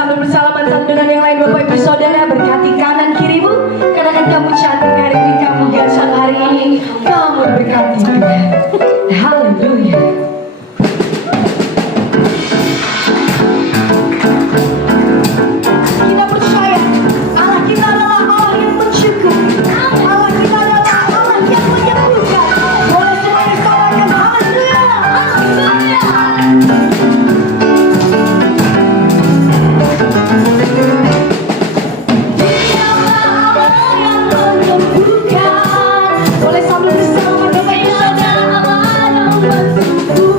sambil bersalaman satu dengan yang lain Bapak Ibu Saudara. Berkati kanan kirimu, karena kan kamu cantik hari ini, kamu ganteng hari ini, kamu berkati juga. Haleluya. Kita percaya Allah kita adalah Allah yang mensyukuri, Allah kita adalah Allah yang menyembuhkan. Boleh semuanya katakan haleluya, haleluya. Boleh sambil bersama Bapak Ibu Saudara, Allah yang mensyukuri.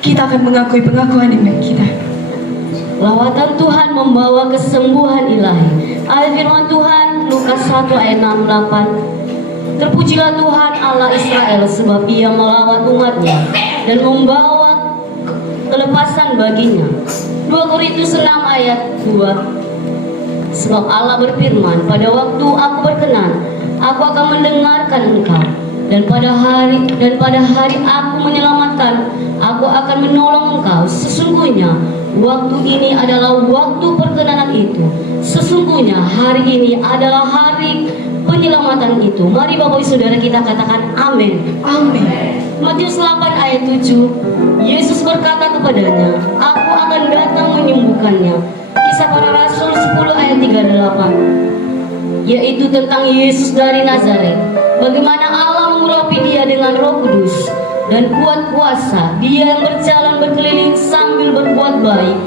kita akan mengakui pengakuan iman kita. Lawatan Tuhan membawa kesembuhan ilahi. Ayat firman Tuhan Lukas 1 ayat 68. Terpujilah Tuhan Allah Israel sebab ia melawat umatnya dan membawa kelepasan baginya. 2 Korintus 6 ayat 2. Sebab Allah berfirman, pada waktu aku berkenan, aku akan mendengarkan engkau, dan pada hari aku menyelamatkan, aku akan menolong engkau. Sesungguhnya waktu ini adalah waktu perkenanan itu. Sesungguhnya hari ini adalah hari penyelamatan itu. Mari Bapak Ibu Saudara kita katakan amin. Amin. Matius 8 ayat 7. Yesus berkata kepadanya, aku akan datang menyembuhkannya. Kisah Para Rasul 10 ayat 38. Yaitu tentang Yesus dari Nazaret. Bagaimana Allah mengurapi dia dengan Roh Kudus dan kuat kuasa. Dia yang berjalan berkeliling sambil berbuat baik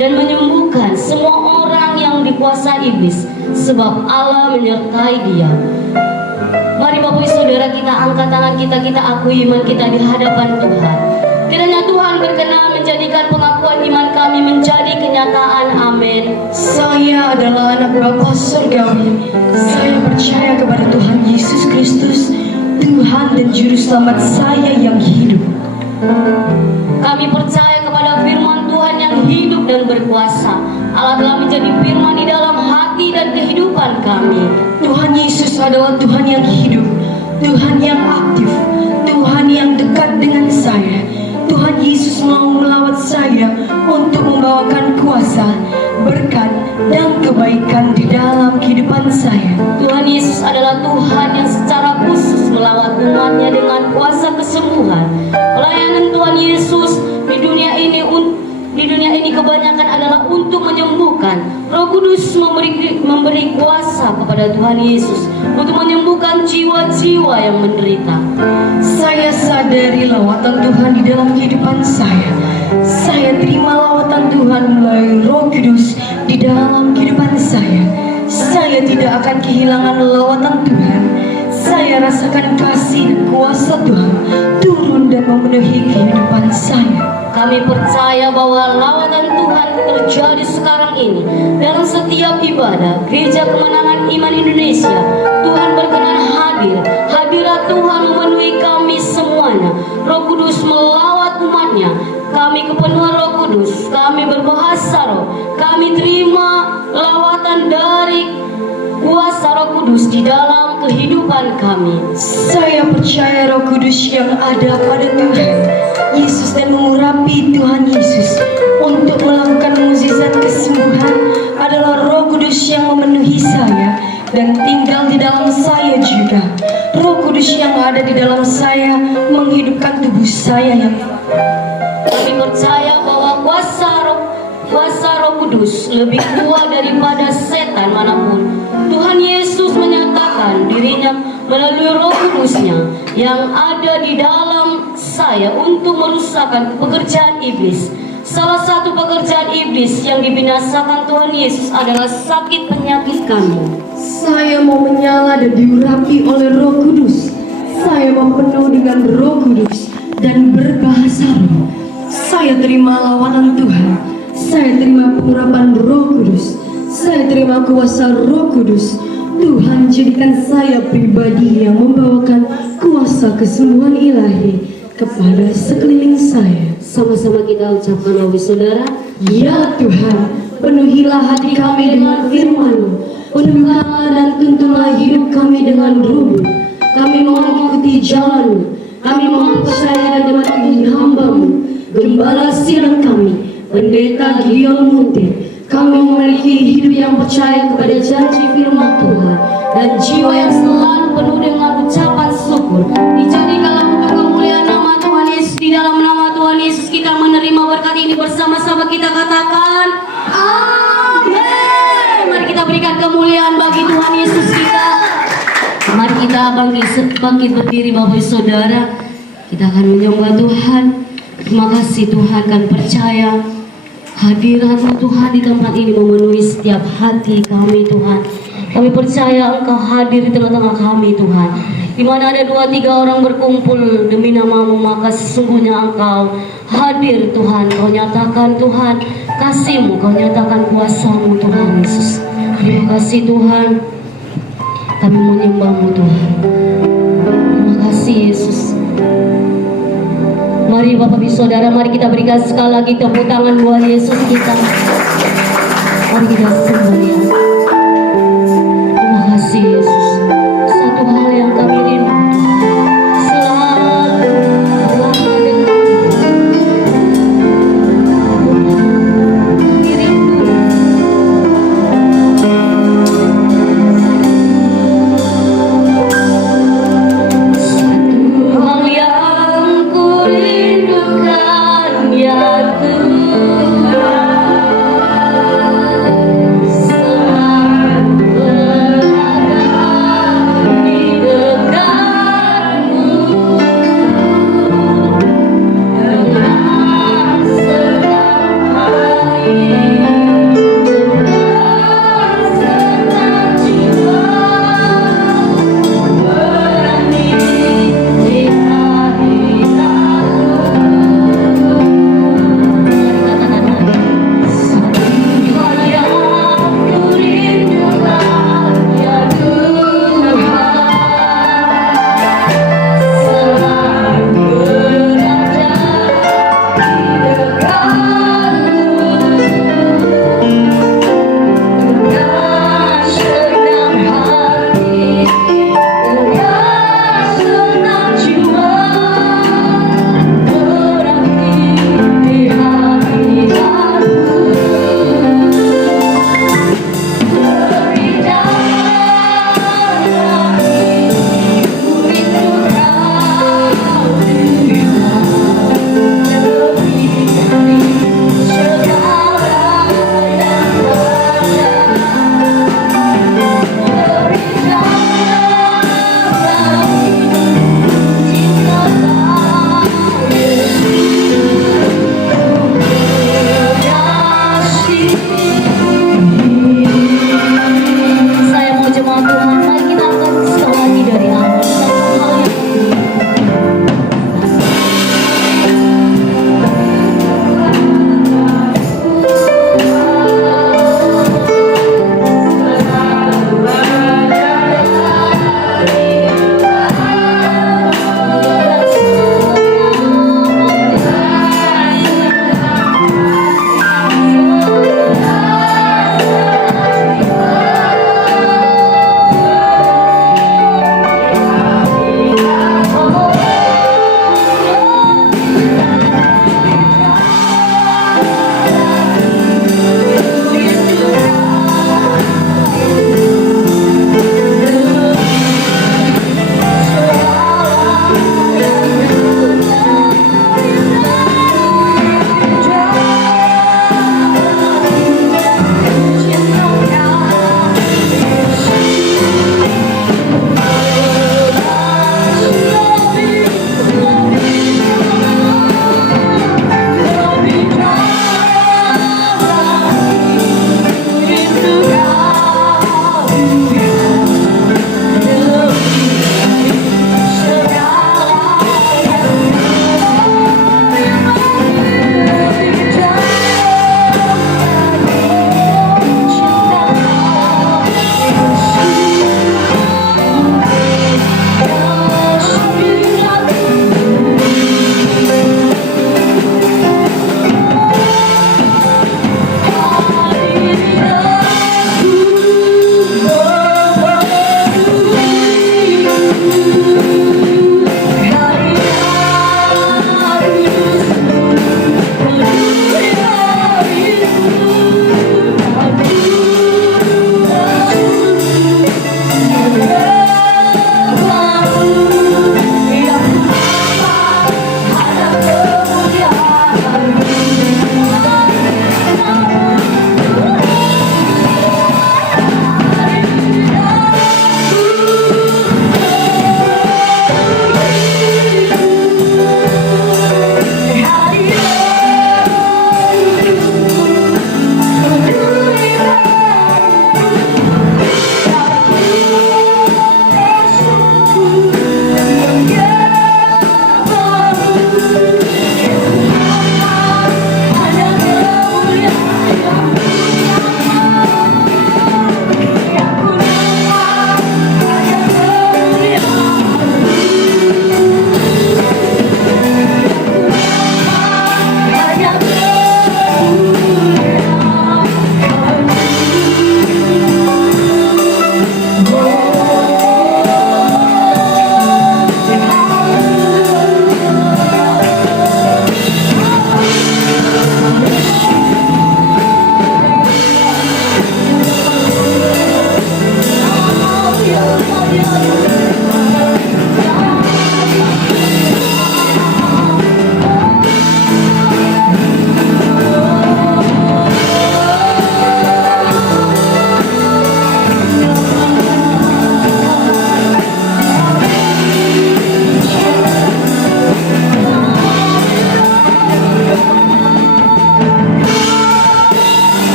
dan menyembuhkan semua orang yang dikuasai iblis, sebab Allah menyertai dia. Mari Bapak Ibu Saudara kita angkat tangan kita akui iman kita di hadapan Tuhan. Kiranya Tuhan berkenan menjadikan pengakuan iman kami menjadi kenyataan. Amin. Saya adalah anak Bapa Surgawi. Saya percaya kepada Tuhan Yesus Kristus, Tuhan dan Juru Selamat saya yang hidup. Kami percaya kepada firman Tuhan yang hidup dan berkuasa. Allah telah menjadi firman di dalam hati dan kehidupan kami. Tuhan Yesus adalah Tuhan yang hidup, Tuhan yang aktif, Tuhan yang dekat dengan saya. Tuhan Yesus mau melawat saya untuk membawakan kuasa, berkat, dan kebaikan di dalam kehidupan saya. Tuhan Yesus adalah Tuhan yang secara khusus melawat umatnya dengan kuasa kesembuhan. Pelayanan Tuhan Yesus di dunia ini kebanyakan adalah untuk menyembuhkan. Roh Kudus memberi kuasa kepada Tuhan Yesus untuk menyembuhkan jiwa-jiwa yang menderita. Saya sadari lawatan Tuhan di dalam kehidupan saya. Saya terima lawatan Tuhan melalui Roh Kudus di dalam kehidupan saya. Saya tidak akan kehilangan lawatan Tuhan. Saya rasakan kasih dan kuasa Tuhan turun dan memenuhi kehidupan saya. Kami percaya bahwa lawatan Tuhan terjadi sekarang ini dalam setiap ibadah Gereja Kemenangan Iman Indonesia. Tuhan berkenan hadir. Hadirat Tuhan memenuhi kami semuanya. Roh Kudus melawat umatnya. Kami kepenuhan Roh Kudus. Kami berbahasa roh. Kami terima lawatan dari kuasa Roh Kudus di dalam kehidupan kami. Saya percaya Roh Kudus yang ada pada Tuhan Yesus dan mengurapi Tuhan Yesus untuk melakukan mukjizat kesembuhan adalah Roh Kudus yang memenuhi saya dan tinggal di dalam saya juga. Roh Kudus yang ada di dalam saya menghidupkan tubuh saya yang kami percaya bahwa kuasa Roh Kudus lebih kuat daripada setan manapun. Tuhan Yesus menyatakan dirinya melalui Roh Kudusnya yang ada di dalam saya untuk merusakkan pekerjaan iblis. Salah satu pekerjaan iblis yang dibinasakan Tuhan Yesus adalah sakit penyakit kamu. Saya mau menyala dan diurapi oleh Roh Kudus. Saya mau penuh dengan Roh Kudus dan berbahasa roh. Saya terima lawatan Tuhan. Saya terima pengurapan Roh Kudus. Saya terima kuasa Roh Kudus. Tuhan jadikan saya pribadi yang membawakan kuasa kesembuhan ilahi kepada sekeliling saya. Sama-sama kita ucapkan Bapak Saudara. Ya Tuhan, penuhilah hati kami dengan firman-Mu. Penuhkanlah dan tuntunlah hidup kami dengan Roh-Mu. Kami mau mengikuti jalan-Mu. Kami mau percaya dan mematuhi hamba-Mu. Gembala silang kami, Pendeta Gideon Muntir. Kami memiliki hidup yang percaya kepada janji firman Tuhan dan jiwa yang selalu penuh dengan ucapan syukur. Dijadikanlah untuk kemuliaan nama Tuhan Yesus. Di dalam nama Tuhan Yesus kita menerima berkat ini bersama-sama, kita katakan amin. Mari kita berikan kemuliaan bagi Tuhan Yesus kita. Mari kita bangkit berdiri Bapak Ibu Saudara. Kita akan menyembah Tuhan. Terima kasih Tuhan, kan percaya hadirat Tuhan di tempat ini memenuhi setiap hati kami Tuhan. Kami percaya Engkau hadir di tengah-tengah kami Tuhan. Di mana ada 2-3 orang berkumpul demi namamu, maka sesungguhnya Engkau hadir Tuhan. Kau nyatakan Tuhan kasih-Mu, Kau nyatakan kuasa-Mu Tuhan Yesus. Terima kasih Tuhan, kami menyembah-Mu Tuhan. Terima kasih Yesus. Mari Bapak Ibu Saudara, mari kita berikan sekali lagi tepuk tangan buat Yesus kita. Mari kita sembah Dia. Terima kasih Yesus. Satu hal yang kami rindu, selalu berlama dengan dirimu. Satu hal yang ku rindukan, ya Tuhan,